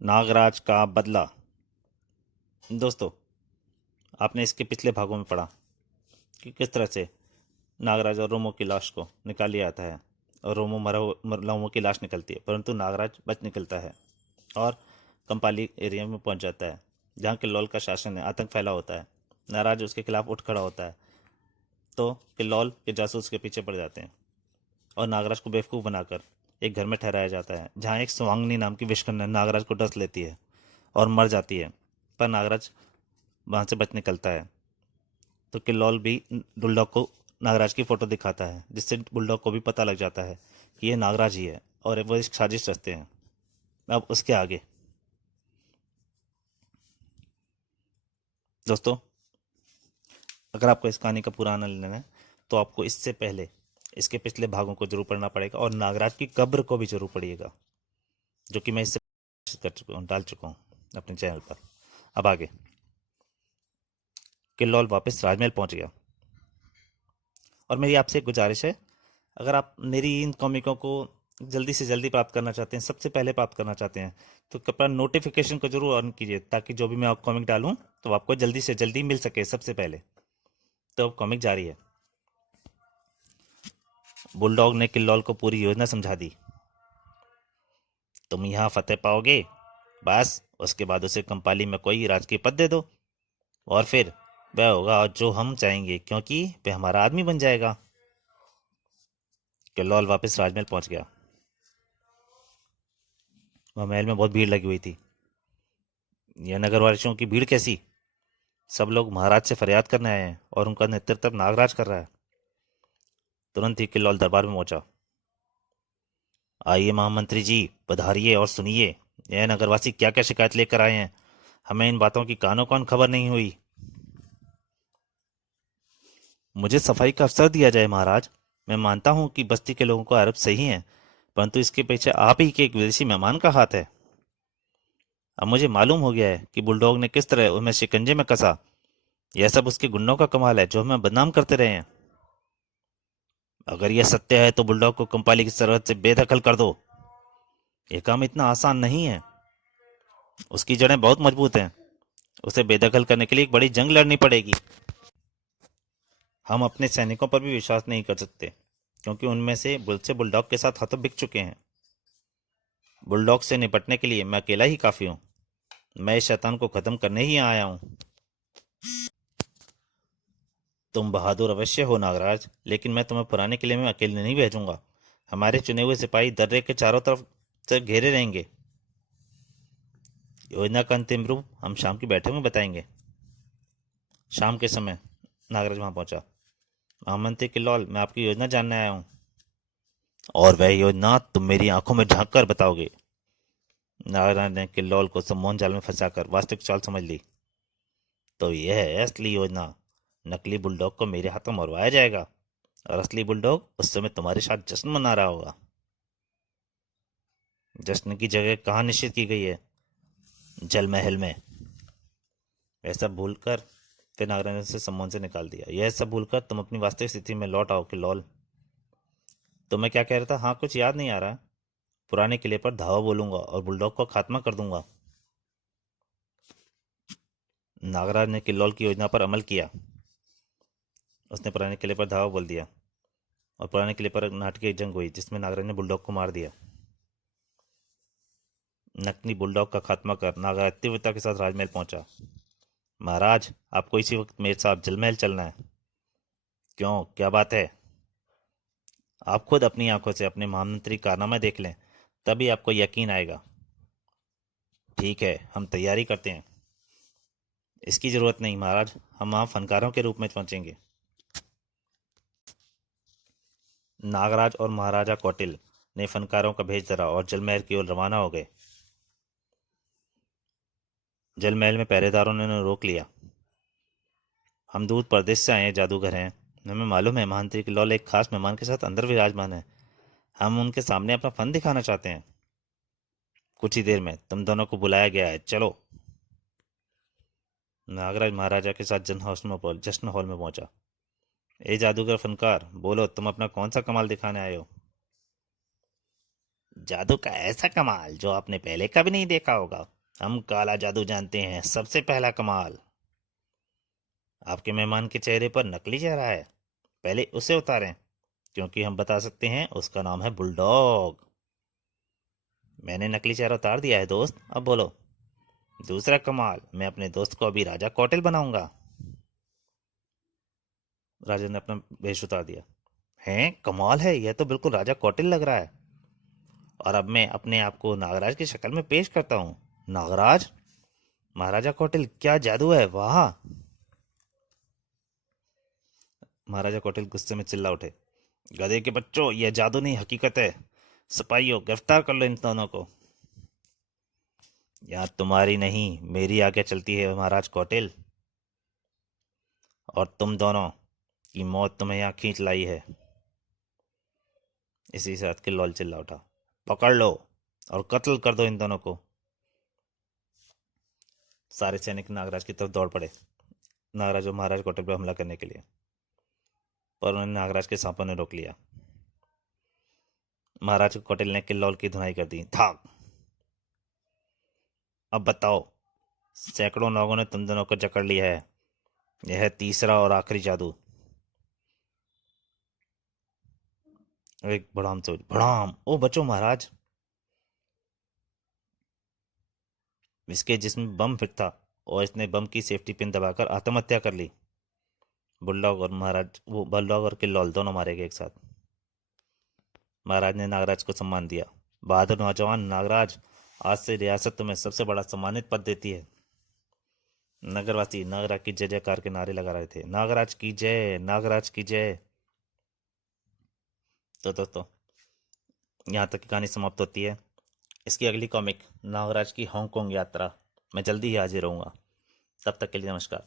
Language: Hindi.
नागराज का बदला। दोस्तों, आपने इसके पिछले भागों में पढ़ा कि किस तरह से नागराज और रोमो की लाश को निकाल लिया जाता है और रोमो की लाश निकलती है, परंतु नागराज बच निकलता है और कंपाली एरिया में पहुंच जाता है जहाँ किल्लौल का शासन है। आतंक फैला होता है। नागराज उसके खिलाफ उठ खड़ा होता है तो किल्लौल के जासूस के पीछे पड़ जाते हैं और नागराज को बेवकूफ़ बनाकर एक घर में ठहराया जाता है जहाँ एक स्वांगनी नाम की विषकन्या नागराज को डस लेती है और मर जाती है। पर नागराज वहाँ से बच निकलता है तो किल्लौल भी बुलडॉग को नागराज की फ़ोटो दिखाता है, जिससे बुलडॉग को भी पता लग जाता है कि ये नागराज ही है और वो एक साजिश रचते हैं। अब उसके आगे दोस्तों, अगर आपको इस कहानी का पूरा आनंद लेना है तो आपको इससे पहले इसके पिछले भागों को जरूर पढ़ना पड़ेगा और नागराज की कब्र को भी जरूर पढ़िएगा, जो कि मैं इससे कर चुका हूँ, डाल चुका हूँ अपने चैनल पर। अब आगे, किल्लौल वापस राजमहल पहुंच गया और मेरी आपसे एक गुजारिश है, अगर आप मेरी इन कॉमिकों को जल्दी से जल्दी प्राप्त करना चाहते हैं, सबसे पहले प्राप्त करना चाहते हैं, तो कृपया नोटिफिकेशन को जरूर ऑन कीजिए ताकि जो भी मैं आप कॉमिक डालूं तो आपको जल्दी से जल्दी मिल सके सबसे पहले। तो अब कॉमिक जारी है। बुलडॉग ने किल्लौल को पूरी योजना समझा दी। तुम यहाँ फतेह पाओगे, बस उसके बाद उसे कंपाली में कोई राजकीय पद दे दो और फिर वह होगा जो हम चाहेंगे, क्योंकि वह हमारा आदमी बन जाएगा। किल्लौल वापस राजमहल पहुंच गया। वह महल में बहुत भीड़ लगी हुई थी। यह नगरवासियों की भीड़ कैसी? सब लोग महाराज से फरियाद करने आए हैं और उनका नेतृत्व नागराज कर रहा है। तुरंत ही किल्लौल दरबार में पहुंचा। आइए महामंत्री जी, पधारिए और सुनिए, यह नगरवासी क्या क्या शिकायत लेकर आए हैं। हमें इन बातों की कानो कान खबर नहीं हुई। मुझे सफाई का अवसर दिया जाए महाराज। मैं मानता हूं कि बस्ती के लोगों का आरोप सही है, परंतु इसके पीछे आप ही के एक विदेशी मेहमान का हाथ है। अब मुझे मालूम हो गया है कि बुलडॉग ने किस तरह उन्हें शिकंजे में कसा। यह सब उसके गुंडों का कमाल है जो हमें बदनाम करते रहे हैं। अगर यह सत्य है तो बुलडॉग को कंपाली की सरहद से बेदखल कर दो। यह काम इतना आसान नहीं है। उसकी जड़ें बहुत मजबूत हैं। उसे बेदखल करने के लिए एक बड़ी जंग लड़नी पड़ेगी। हम अपने सैनिकों पर भी विश्वास नहीं कर सकते, क्योंकि उनमें से बुलडॉग के साथ हाथों बिक चुके हैं। बुलडॉग से निपटने के लिए मैं अकेला ही काफी हूँ। मैं इस शैतान को खत्म करने ही आया हूँ। तुम बहादुर अवश्य हो नागराज, लेकिन मैं तुम्हें पुराने किले में अकेले नहीं भेजूंगा। हमारे चुने हुए सिपाही दर्रे के चारों तरफ से घेरे रहेंगे। योजना का अंतिम रूप हम शाम की बैठक में बताएंगे। शाम के समय नागराज वहां पहुंचा। महामंत्री किल्लौल, मैं आपकी योजना जानने आया हूँ। और वह योजना तुम मेरी आंखों में झांक कर बताओगे। नागराज ने किल्लौल को सम्मोहन जाल में फंसाकर वास्तविक चाल समझ ली। तो यह है असली योजना। नकली बुलडॉग को मेरे हाथों मरवाया जाएगा और असली बुलडॉग उस समय तुम्हारे साथ जश्न मना रहा होगा। जश्न की जगह कहाँ निश्चित की गई है? जल महल में। ऐसा भूलकर फिर नागराज ने उसे सम्मोहन से निकाल दिया। यह सब भूलकर तुम अपनी वास्तविक स्थिति में लौट आओ किल्लौल। तो मैं क्या कह रहा था? हाँ, कुछ याद नहीं आ रहा। पुराने किले पर धावा बोलूंगा और बुलडॉग को खात्मा कर दूंगा। नागराज ने किल्लौल की योजना पर अमल किया। उसने पुराने किले पर धावा बोल दिया और पुराने किले पर नाटकीय जंग हुई जिसमें नागराज ने बुलडॉग को मार दिया। नकली बुलडॉग का खात्मा कर नागराज तीव्रता के साथ राजमहल पहुंचा। महाराज, आपको इसी वक्त मेरे साथ जलमहल चलना है। क्यों, क्या बात है? आप खुद अपनी आंखों से अपने महामंत्री कारनामा देख लें, तभी आपको यकीन आएगा। ठीक है, हम तैयारी करते हैं। इसकी जरूरत नहीं महाराज, हम वहां फनकारों के रूप में पहुंचेंगे। नागराज और महाराजा कौटिल ने फनकारों का भेज धरा और जलमहल की ओर रवाना हो गए। जलमहल में पहरेदारों ने उन्हें रोक लिया। हम दूर प्रदेश से आए जादूगर हैं। हमें मालूम है महामंत्री किल्लौल एक खास मेहमान के साथ अंदर विराजमान है। हम उनके सामने अपना फन दिखाना चाहते हैं। कुछ ही देर में तुम दोनों को बुलाया गया है, चलो। नागराज महाराजा के साथ जश्न हॉल में पहुंचा। ए जादूगर फनकार, बोलो, तुम अपना कौन सा कमाल दिखाने आए हो? जादू का ऐसा कमाल जो आपने पहले कभी नहीं देखा होगा। हम काला जादू जानते हैं, सबसे पहला कमाल। आपके मेहमान के चेहरे पर नकली चेहरा है, पहले उसे उतारें, क्योंकि हम बता सकते हैं उसका नाम है बुलडॉग। मैंने नकली चेहरा उतार दिया है दोस्त, अब बोलो। दूसरा कमाल, मैं अपने दोस्त को अभी राजा कौटिल बनाऊंगा। राजा ने अपना वेश उतार दिया। हैं, कमाल है, यह तो बिल्कुल राजा कौटिल लग रहा है। और अब मैं अपने आप को नागराज की शक्ल में पेश करता हूँ। नागराज, महाराजा कौटिल, क्या जादू है, वाह। महाराजा कौटिल गुस्से में चिल्ला उठे। गधे के बच्चों, यह जादू नहीं हकीकत है। सिपाहियों, गिरफ्तार कर लो इन दोनों को। यहाँ तुम्हारी नहीं, मेरी आज्ञा चलती है महाराज कौटिल। और तुम दोनों की मौत तुम्हें यहाँ खींच लाई है। इसी साथ किल्लौल चिल्ला उठा। पकड़ लो और कत्ल कर दो इन दोनों को। सारे सैनिक नागराज की तरफ दौड़ पड़े, नागराज और महाराज कौटिल पर हमला करने के लिए, पर उन्हें नागराज के सांपों ने रोक लिया। महाराज कौटिल ने किल्लौल की धुनाई कर दी। थाक, अब बताओ, सैकड़ों लोगों ने तुम दोनों को जकड़ लिया है, यह है तीसरा और आखिरी जादू। एक भड़ाम से भड़ाम, ओ बचो महाराज। इसके जिस्म में बम फिट था और इसने बम की सेफ्टी पिन दबाकर आत्महत्या कर ली। बुलडॉग और किल्लौल दोनों मारे गए एक साथ। महाराज ने नागराज को सम्मान दिया। बहादुर नौजवान नागराज, आज से रियासत तुम्हें सबसे बड़ा सम्मानित पद देती है। नगरवासी नागराज की जय जयकार के नारे लगा रहे थे। नागराज की जय, नागराज की जय। तो दोस्तों, यहाँ तक की कहानी समाप्त होती है। इसकी अगली कॉमिक नागराज की हांगकांग यात्रा मैं जल्दी ही हाजिर रहूँगा। तब तक के लिए नमस्कार।